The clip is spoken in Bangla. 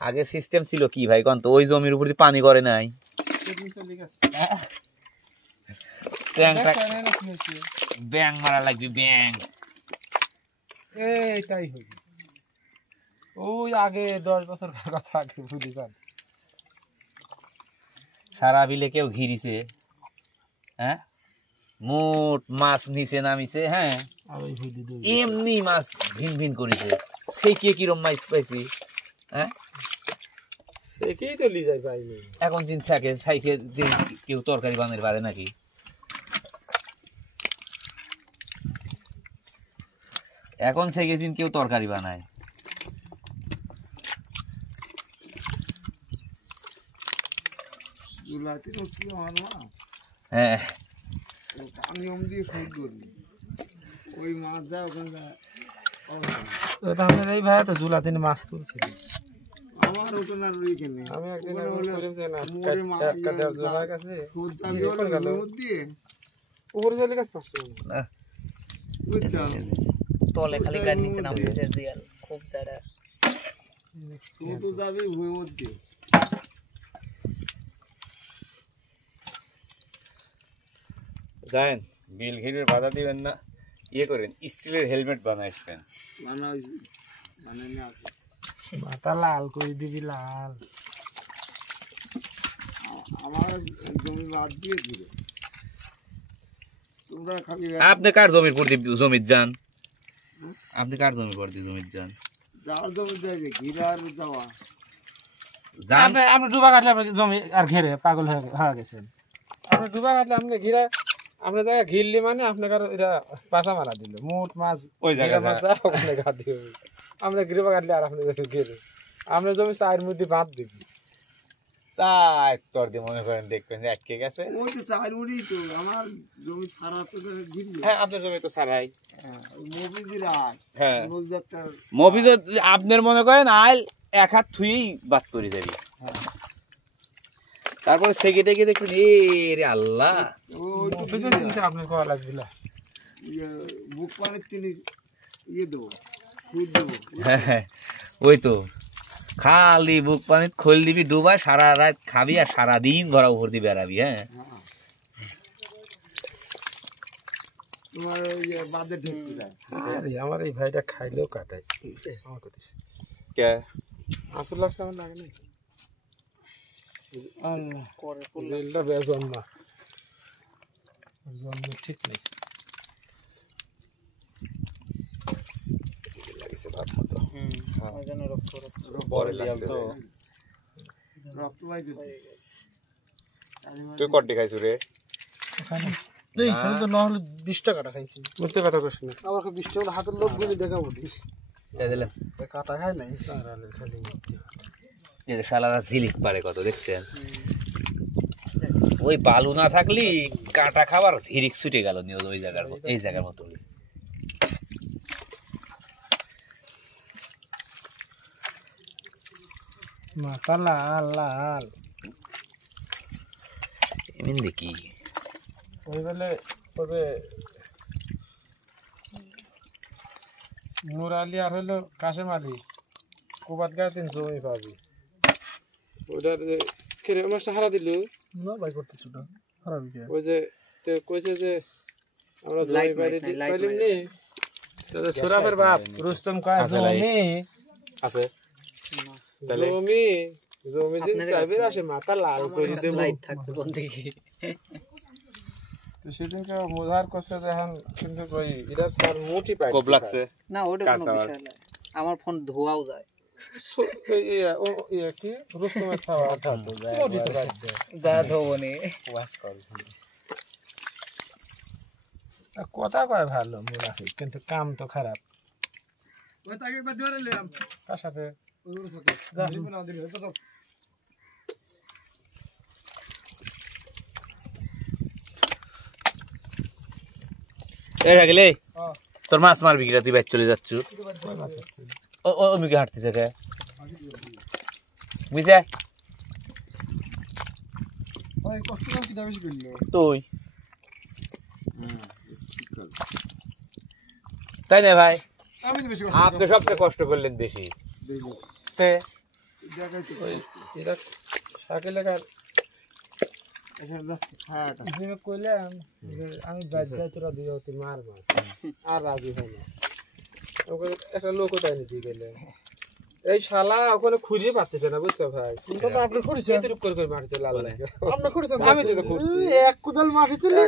আগে সিস্টেম ছিল কি ভাই কোন তো ওই জমির উপর দিয়ে পানি করে নাই ব্যাং মারা লাগবে ব্যাং এইটাই হইল ওই আগে 10 বছর কথা আগে বুঝি যান সারা বিলে কেউ ঘিরিছে হ্যাঁ মোট মাছ নিচে নামিছে হ্যাঁ এমনি মাছ ভিন ভিন করেছে সেই কে কিরম মাছ পাইছি হ্যাঁ সেকেই তো লি যায় পাইনি এখন দিন থাকে সাইকে দিন কেউ তরকারি বানাতে পারে নাকি এখন সেই দিন কেউ তরকারি বানায় জুলাতে তো কি আমার না হ্যাঁ নিয়ম দিয়ে শুট করি ওই মাছ যায় ওখানে ওটা আমাদের এই ভাই তো জুলাতে মাছ তুলছে আমার ওটা না রই কেনে আমি একদিন বললাম যে না একটা দেড় জনের কাছে খুদ যাবি ওটা মধ্যে উপরে চলে গেছে পাঁচটা না বুঝছো তলে খালি গাড়ি নিচে নামছে দিয়াল খুব জায়গা তুই তো যাবি ওই মধ্যে জানেন বিল ঘিরের বাধা দিবেন না ইয়ে করেন স্টিলের হেলমেট বানাইছেন মানে মাথা লাল করে দিবি লাল আমার জমি বাদ দিয়ে ঘুরে তোমরা খালি আপনি কার জমির পর দিয়ে জমির যান আপনি কার জমির পর দিয়ে জমির যান যাওয়ার জমি যাইবে ঘিরার যাওয়া যান আপনি ডুবা কাটলে আপনি জমি আর ঘেরে পাগল হয়ে গেছেন আপনি ডুবা কাটলে আপনি ঘিরা আপনি জায়গা ঘিরলি মানে আপনাকে এটা পাশা মারা দিল মোট মাছ ওই জায়গা ওখানে ঘা দিয়ে আমরা ঘিরে কাটলে আর আপনি ঘিরে আমরা জমি চায়ের মধ্যে বাঁধ দিবি চাই তোর দিয়ে মনে করেন দেখবেন যে আটকে গেছে ওই তো চায়ের মুড়ি তো আমার জমি সারা তো ঘিরবে হ্যাঁ আপনার জমি তো সারাই মফিজিরা হ্যাঁ মফিজারটা মফিজ আপনার মনে করেন আইল এক হাত থুই বাদ করে যাবি তারপরে সেকে টেকে দেখবেন এ রে আল্লাহ মফিজের চিন্তা আপনার করা লাগবে না বুক পানির তিনি ইয়ে দেবো খুদ দেবো হ্যাঁ ওই তো খালি বুক পানি খোল দিবি ডুবাই সারা রাত খাবি আর সারাদিন ঘোরা উপর দিয়ে বেড়াবি হ্যাঁ তোমার ওই বাদে ঢুকতে যায় আমার এই ভাইটা খাইলেও কাটাইছে আমার কথা কে আসল লাগছে আমার লাগে না জেলটা বেজন না জন্ম ঠিক নেই লাগিছে ভাত মতো তুই কটি খাইছু রে তো নহলে 20 টাকাটা খাইছি মিথ্যে কথা কইছ না আমার 20 টাকা হাতের লোক গুলি দেখা বলিস দিলেন কাটা খাই নাই সারালে খালি এই যে শালারা ঝিলিক পারে কত দেখছেন ওই বালু না থাকলি কাটা খাবার ঝিরিক ছুটে গেল নিউজ ওই জায়গার এই জায়গার মতো মাথা লাল লাল এমন দেখি ওই বলে তবে নুরালি আর হইলো কাশেম আলী কোবাত গাড়িতে জমি পাবি ওটার খেলে মাছটা হারা দিল না ভাই করতেছ ওটা হারাবি কে ওই যে কইছে যে আমরা জমি পাইলি নি তো সুরাফের বাপ রুস্তম কয় জমি আছে জমি দিন চাইবে আসে মাথা লাল করে দেব লাইট থাকবে কোন দিকে তো সেদিনকে মজার করছে এখন কিন্তু কই এটা স্যার মোটি পাই কোপ লাগছে না ওটা কোনো বিষয় না আমার ফোন ধোয়াও যায় কি রুস্তমের খাওয়া উঠাতো যায় মোটি তো যা ধোবনে ওয়াশ কর কথা কয় ভালো মুনাফিক কিন্তু কাম তো খারাপ ওই তাকে একবার ধরে নিলাম কার সাথে ওর সাথে যা না দিলে তো এই গেলে তোর মাছ মারবি কিরা তুই বাইক চলে যাচ্ছ ও ও মিকে হাঁটতেছে কে বুঝা ওই কষ্ট কি দাবি করলো তুই তাই না ভাই আমি তো বেশি আপনি সবচেয়ে কষ্ট করলেন বেশি এটা শাকে লাগার জিমে কইলে আমি বাদ যাই তোরা দিয়ে হতে মার মাছ আর রাজি হয় না ওকে একটা লোক তাই নিতে গেলে এই শালা ওখানে খুঁজে পাচ্ছে না বুঝছো ভাই কোনটা তো আপনি খুঁজছেন এত করে মাটিতে লাল লাগে আপনি খুঁজছেন আমি তো করছি এক কুদাল মাটি তুলে